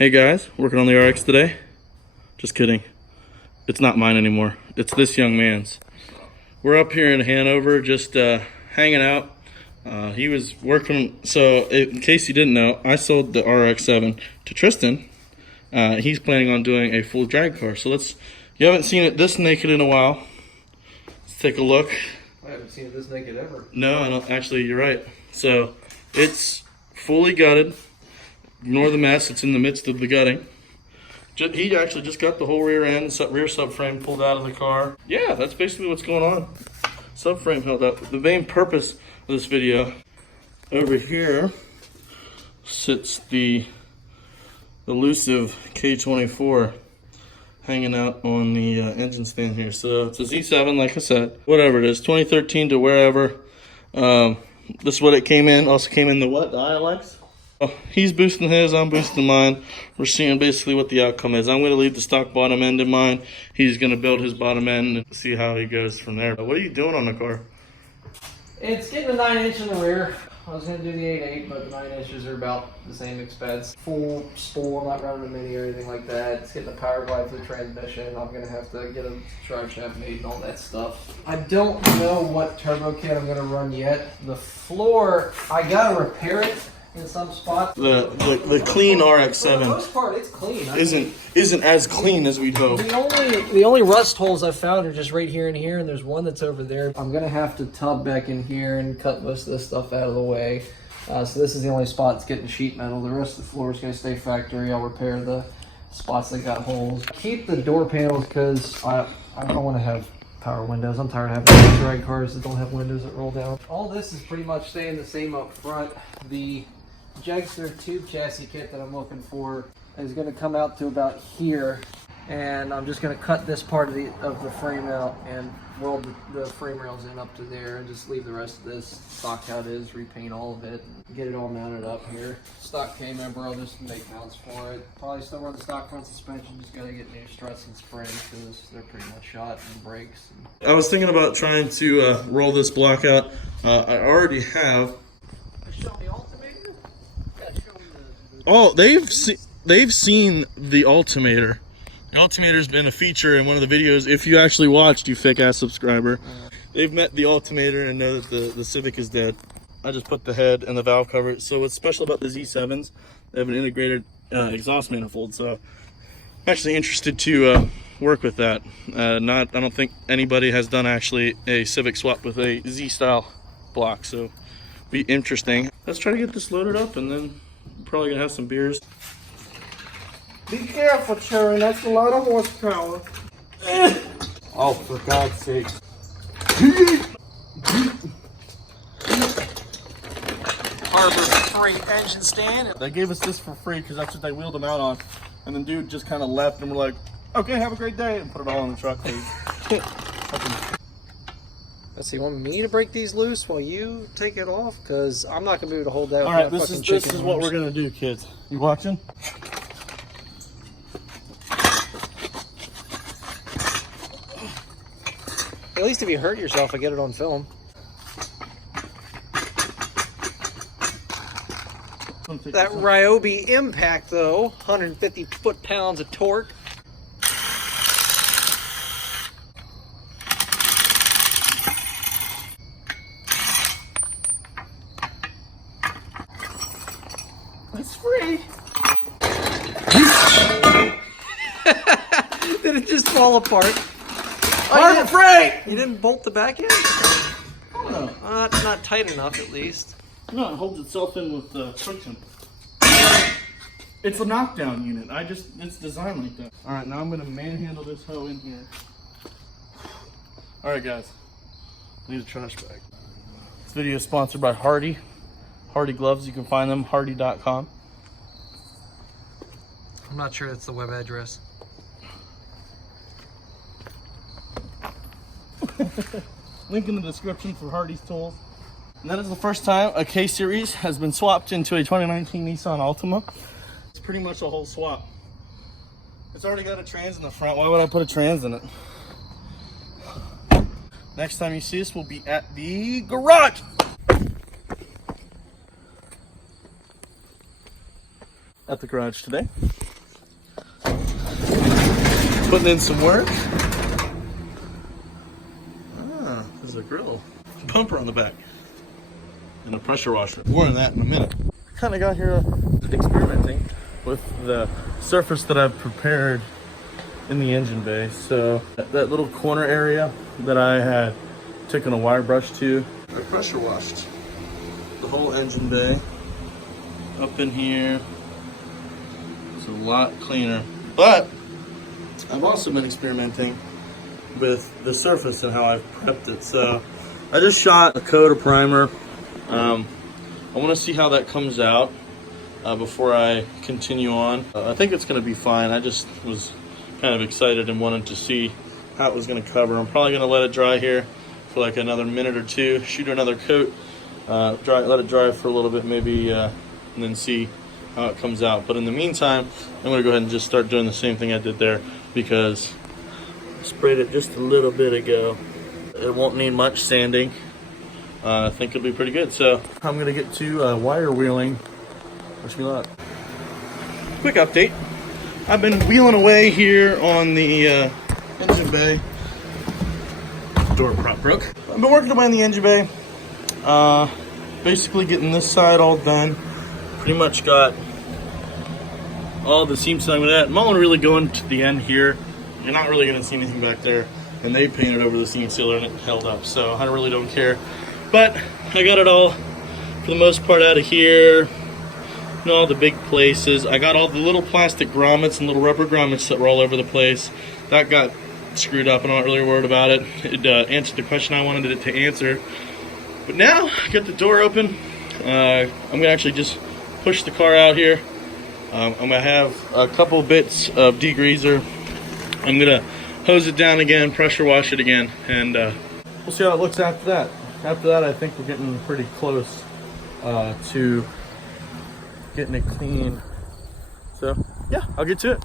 Hey guys, working on the RX today. Just kidding. It's not mine anymore. It's this young man's. We're up here in Hanover just hanging out. He was working, so in case you didn't know, I sold the RX-7 to Tristan. He's planning on doing a full drag car. So you haven't seen it this naked in a while. Let's take a look. I haven't seen it this naked ever. No, I don't. Actually, you're right. So it's fully gutted. Ignore the mess, it's in the midst of the gutting. He actually just got the whole rear end, rear subframe pulled out of the car. Yeah, that's basically what's going on. Subframe held up. The main purpose of this video, over here sits the elusive K24 hanging out on the engine stand here. So it's a Z7, like I said, whatever it is, 2013 to wherever. This is what it came in. Also came in the what? The ILX? He's boosting his, I'm boosting mine. We're seeing basically what the outcome is. I'm going to leave the stock bottom end in mine. He's going to build his bottom end and see how he goes from there. What are you doing on the car? It's getting a 9-inch in the rear. I was going to do the 8.8, but the 9 inches are about the same expense. Full spool, I'm not running a mini or anything like that. It's getting a power glide for the transmission. I'm going to have to get a drive shaft made and all that stuff. I don't know what turbo kit I'm going to run yet. The floor, I got to repair it in some spots. The clean RX-7 for the most part, it's clean. isn't as clean as we'd hope. The only rust holes I've found are just right here and here, and there's one that's over there. I'm gonna have to tub back in here and cut most of this stuff out of the way. So this is the only spot that's getting sheet metal. The rest of the floor is gonna stay factory. I'll repair the spots that got holes. Keep the door panels because I don't want to have power windows. I'm tired of having drag cars that don't have windows that roll down. All this is pretty much staying the same up front. The Jagster tube chassis kit that I'm looking for is going to come out to about here, and I'm just going to cut this part of the frame out and weld the frame rails in up to there and just leave the rest of this stock how it is, repaint all of it, and get it all mounted up here. Stock K-member, I'll just make mounts for it. Probably still run the stock front suspension, just got to get new struts and springs because they're pretty much shot, and brakes. I was thinking about trying to roll this block out. I already have. Oh, they've seen the Altimeter. The Altimeter's been a feature in one of the videos. If you actually watched, you fake ass subscriber, they've met the Altimeter and know that the Civic is dead. I just put the head and the valve cover. So what's special about the Z7s? They have an integrated exhaust manifold. So I'm actually interested to work with that. I don't think anybody has done actually a Civic swap with a Z style block. So be interesting. Let's try to get this loaded up and then probably gonna have some beers. Be careful, Cherry. That's a lot of horsepower. Oh, for God's sake. Harbor Freight engine stand. They gave us this for free because that's what they wheeled them out on. And then dude just kind of left and we're like, okay, have a great day, and put it all in the truck. Let's see, you want me to break these loose while you take it off? Because I'm not going to be able to hold that. All right, this is what we're going to do, kids. You watching? At least if you hurt yourself, I get it on film. That Ryobi impact, though, 150 foot-pounds of torque. It's free. Did it just fall apart? Harbor Freight! You didn't bolt the back end? Oh no. Not tight enough, at least. No, it holds itself in with friction. It's a knockdown unit. It's designed like that. All right, now I'm going to manhandle this hoe in here. All right, guys. I need a trash bag. This video is sponsored by Hardy. Hardy gloves. You can find them hardy.com. I'm not sure that's the web address. Link in the description for Hardy's tools. And that is the first time a K-Series has been swapped into a 2019 Nissan Altima. It's pretty much a whole swap. It's already got a trans in the front. Why would I put a trans in it? Next time you see us, we'll be at the garage. at the garage today. Putting in some work. Ah, there's a grill. Bumper on the back. And a pressure washer. More on that in a minute. Kind of got here experimenting with the surface that I've prepared in the engine bay. So that little corner area that I had taken a wire brush to, I pressure washed the whole engine bay up in here. It's a lot cleaner. But I've also been experimenting with the surface and how I've prepped it. So I just shot a coat of primer. I want to see how that comes out before I continue on. I think it's going to be fine. I just was kind of excited and wanted to see how it was going to cover. I'm probably going to let it dry here for like another minute or two, shoot another coat, let it dry for a little bit maybe, and then see how it comes out. But in the meantime, I'm going to go ahead and just start doing the same thing I did there, because I sprayed it just a little bit ago. It won't need much sanding. I think it'll be pretty good. So I'm going to get to wire wheeling. Wish me luck. Quick update. I've been wheeling away here on the engine bay. Door prop broke. I've been working away in the engine bay. Basically getting this side all done. Pretty much got all the seam sealing with that. I'm only really going to the end here. You're not really going to see anything back there. And they painted over the seam sealer and it held up. So I really don't care. But I got it all, for the most part, out of here. All the big places. I got all the little plastic grommets and little rubber grommets that were all over the place. That got screwed up. I'm not really worried about it. It answered the question I wanted it to answer. But now, I got the door open. I'm going to actually just push the car out here. I'm going to have a couple bits of degreaser. I'm going to hose it down again, pressure wash it again, and we'll see how it looks after that. After that, I think we're getting pretty close to getting it clean. So yeah, I'll get to it.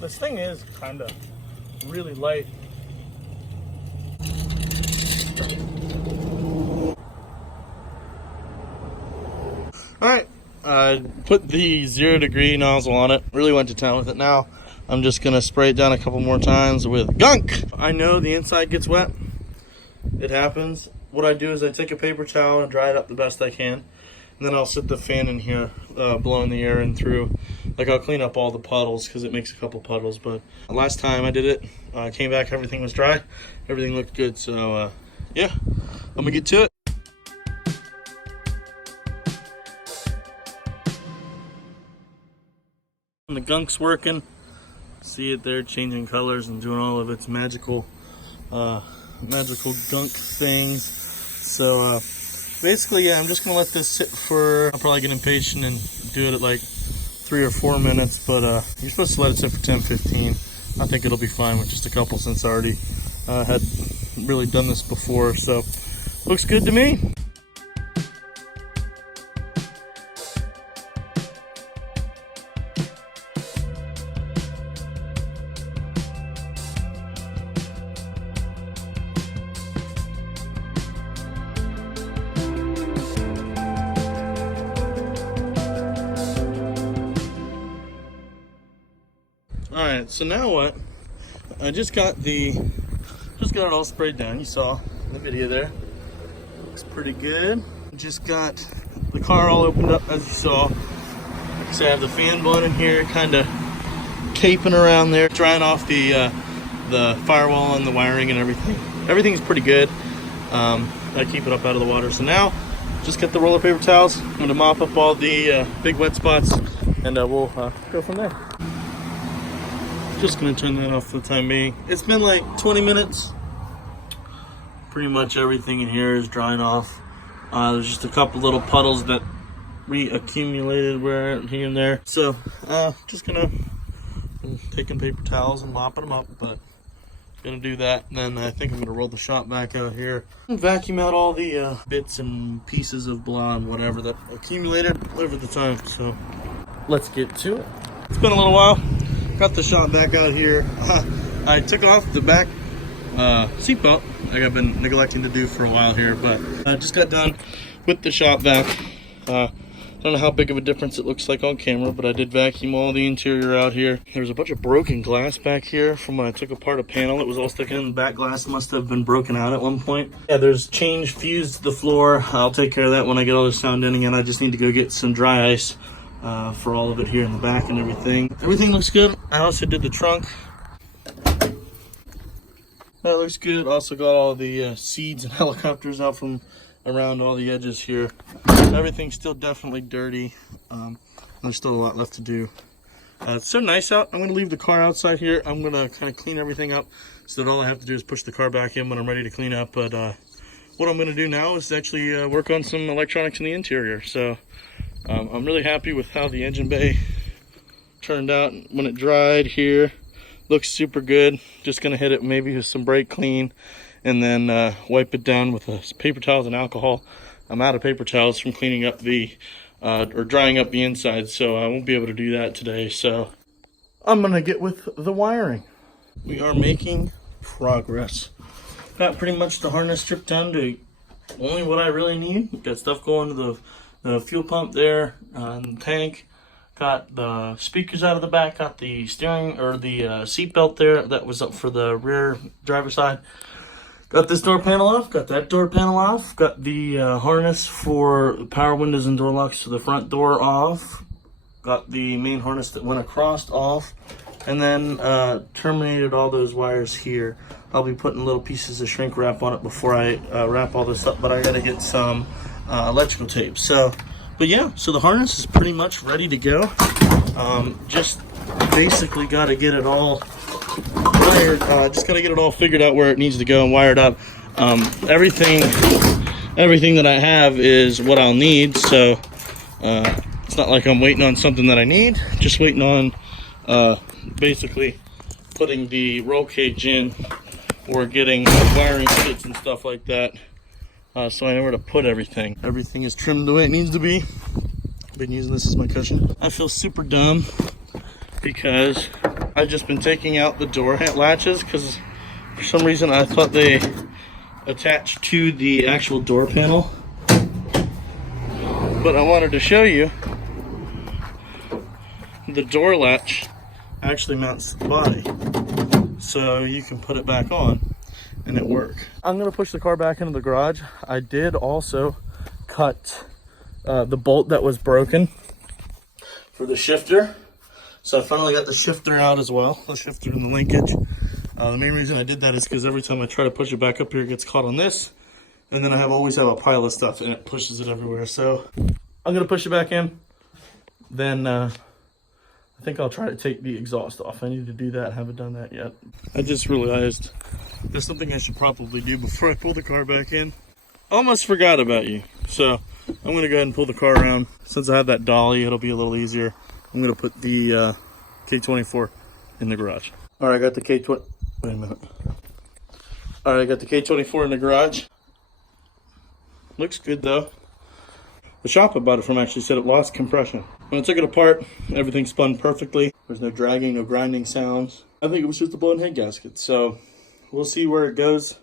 This thing is kind of really light. Alright, I put the 0 degree nozzle on it. Really went to town with it. Now I'm just going to spray it down a couple more times with gunk. I know the inside gets wet. It happens. What I do is I take a paper towel and dry it up the best I can. And then I'll sit the fan in here, blowing the air in through. Like, I'll clean up all the puddles because it makes a couple puddles. But last time I did it, came back, everything was dry. Everything looked good. So yeah, I'm going to get to it. And the gunk's working. See it there, changing colors and doing all of its magical gunk things. So basically, yeah, I'm just gonna let this sit for, I'll probably get impatient and do it at like 3 or 4 minutes, but you're supposed to let it sit for 10-15. I think it'll be fine with just a couple, since I already had really done this before. So looks good to me. Alright, so now what? I just got it all sprayed down. You saw the video there. Looks pretty good. Just got the car all opened up, as you saw. So I have the fan blowing in here, kind of caping around there, drying off the firewall and the wiring and everything. Everything's pretty good. I keep it up out of the water. So now, just get the roller paper towels. I'm gonna mop up all the big wet spots, and we'll go from there. Just gonna turn that off for the time being. It's been like 20 minutes. Pretty much everything in here is drying off. There's just a couple little puddles that re-accumulated here and there. So just gonna taking paper towels and mopping them up, but gonna do that. And then I think I'm gonna roll the shop back out here and vacuum out all the bits and pieces of blah and whatever that accumulated over the time. So let's get to it. It's been a little while. Got the shop back out here. I took off the back seatbelt like I've been neglecting to do for a while here, but I just got done with the shop vac. I don't know how big of a difference it looks like on camera, but I did vacuum all the interior out here. There's a bunch of broken glass back here from when I took apart a panel. It was all sticking in the back glass. Must have been broken out at one point. Yeah, there's change fused to the floor. I'll take care of that when I get all this sound in again. I just need to go get some dry ice for all of it here in the back and everything. Everything looks good. I also did the trunk. That looks good. Also got all the seeds and helicopters out from around all the edges here. Everything's still definitely dirty. There's still a lot left to do. It's so nice out. I'm going to leave the car outside here. I'm going to kind of clean everything up so that all I have to do is push the car back in when I'm ready to clean up. But what I'm going to do now is actually work on some electronics in the interior. So I'm really happy with how the engine bay turned out when it dried here. Looks super good. Just going to hit it maybe with some brake clean and then wipe it down with paper towels and alcohol. I'm out of paper towels from cleaning up the or drying up the inside, so I won't be able to do that today. So I'm gonna get with the wiring. We are making progress. Got pretty much the harness stripped down to only what I really need. Got stuff going to the fuel pump there, and the tank. Got the speakers out of the back. Got the steering or the seat belt there that was up for the rear driver's side. Got this door panel off, got that door panel off, got the harness for the power windows and door locks to the front door off, got the main harness that went across off, and then terminated all those wires here. I'll be putting little pieces of shrink wrap on it before I wrap all this up, but I gotta get some electrical tape. So, but yeah, so the harness is pretty much ready to go. Just basically gotta get it all wired, just gotta get it all figured out where it needs to go and wired up. Everything that I have is what I'll need, so it's not like I'm waiting on something that I need, just waiting on basically putting the roll cage in or getting wiring kits and stuff like that, so I know where to put everything. Everything is trimmed the way it needs to be. I've been using this as my cushion. I feel super dumb because I've just been taking out the door latches because for some reason I thought they attached to the actual door panel. But I wanted to show you the door latch actually mounts to the body. So you can put it back on and it works. I'm going to push the car back into the garage. I did also cut the bolt that was broken for the shifter. So I finally got the shifter out as well, the shifter and the linkage. The main reason I did that is because every time I try to push it back up here, it gets caught on this. And then I always have a pile of stuff and it pushes it everywhere. So I'm going to push it back in. Then I think I'll try to take the exhaust off. I need to do that. I haven't done that yet. I just realized there's something I should probably do before I pull the car back in. Almost forgot about you. So I'm going to go ahead and pull the car around. Since I have that dolly, it'll be a little easier. I'm going to put the K24 in the garage. All right, I got the K20. Wait a minute. All right, I got the K24 in the garage. Looks good though. The shop I bought it from actually said it lost compression. When I took it apart, everything spun perfectly. There's no dragging, no grinding sounds. I think it was just a blown head gasket. So we'll see where it goes.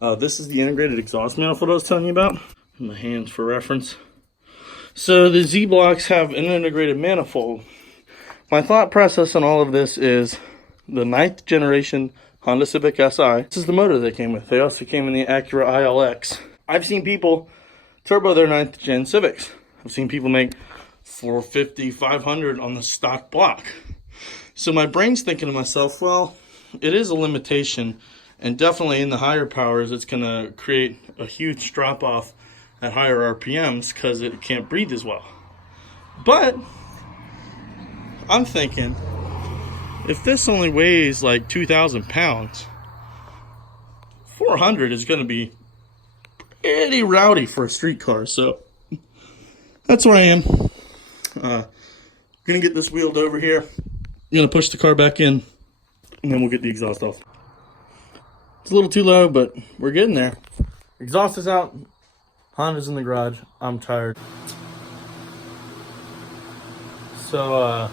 This is the integrated exhaust manifold I was telling you about. In my hands for reference. So the Z blocks have an integrated manifold. My thought process on all of this is the 9th generation Honda Civic Si. This is the motor they came with. They also came in the Acura ILX. I've seen people turbo their 9th gen Civics. I've seen people make 450, 500 on the stock block. So my brain's thinking to myself, well, it is a limitation, and definitely in the higher powers, it's going to create a huge drop off at higher RPMs because it can't breathe as well. But I'm thinking, if this only weighs like 2,000 pounds, 400 is going to be pretty rowdy for a street car. So that's where I am. Gonna get this wheeled over here. I'm gonna push the car back in, and then we'll get the exhaust off. It's a little too low, but we're getting there. Exhaust is out. Honda's in the garage. I'm tired. So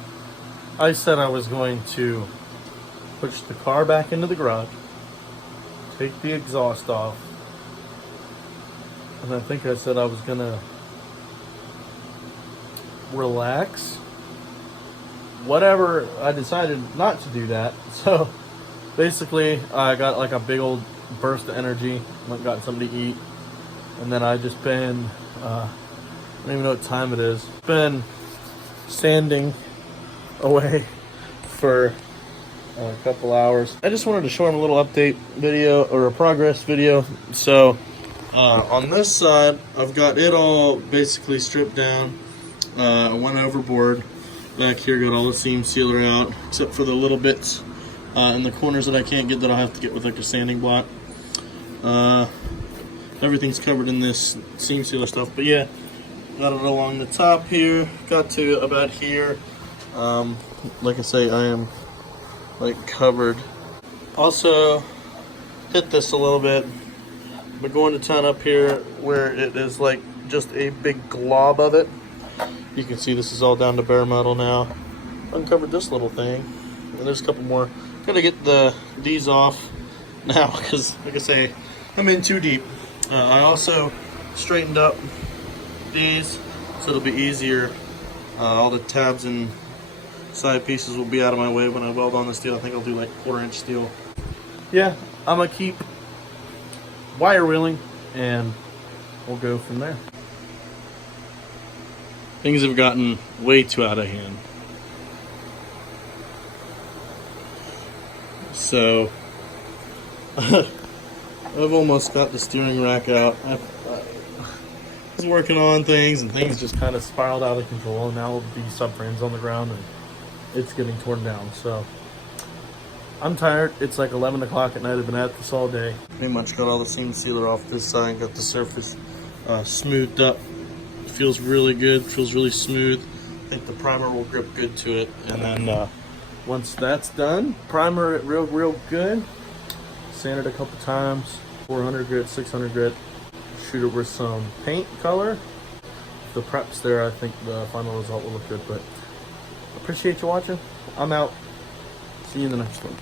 I said I was going to push the car back into the garage, take the exhaust off, and I think I said I was gonna relax. Whatever, I decided not to do that. So basically I got like a big old burst of energy, went and got something to eat, and then I just been I don't even know what time it is. Been standing away for a couple hours. I just wanted to show him a little update video or a progress video. So on this side, I've got it all basically stripped down. I went overboard. Back here, got all the seam sealer out, except for the little bits in the corners that I can't get, that I'll have to get with like a sanding block. Everything's covered in this seam sealer stuff, but yeah, got it along the top here, got to about here. Like I say, I am like covered. Also hit this a little bit, but going to town up here where it is like just a big glob of it. You can see this is all down to bare metal now. Uncovered this little thing, and there's a couple more. Gotta get these off now because, like I say, I'm in too deep. I also straightened up these so it'll be easier. All the tabs and side pieces will be out of my way when I weld on the steel. I think I'll do like 1/4-inch steel. Yeah, I'm gonna keep wire wheeling and we'll go from there. Things have gotten way too out of hand. So I've almost got the steering rack out. I was working on things and things just kind of spiraled out of control, and now the subframe's on the ground and it's getting torn down. So I'm tired. It's like 11 o'clock at night. I've been at this all day. Pretty much got all the seam sealer off this side, got the surface smoothed up. Feels really good, feels really smooth. I think the primer will grip good to it. And then once that's done, primer it real good. Sand it a couple times, 400 grit, 600 grit. Shoot it with some paint color. If the prep's there, I think the final result will look good. But appreciate you watching. I'm out. See you in the next one.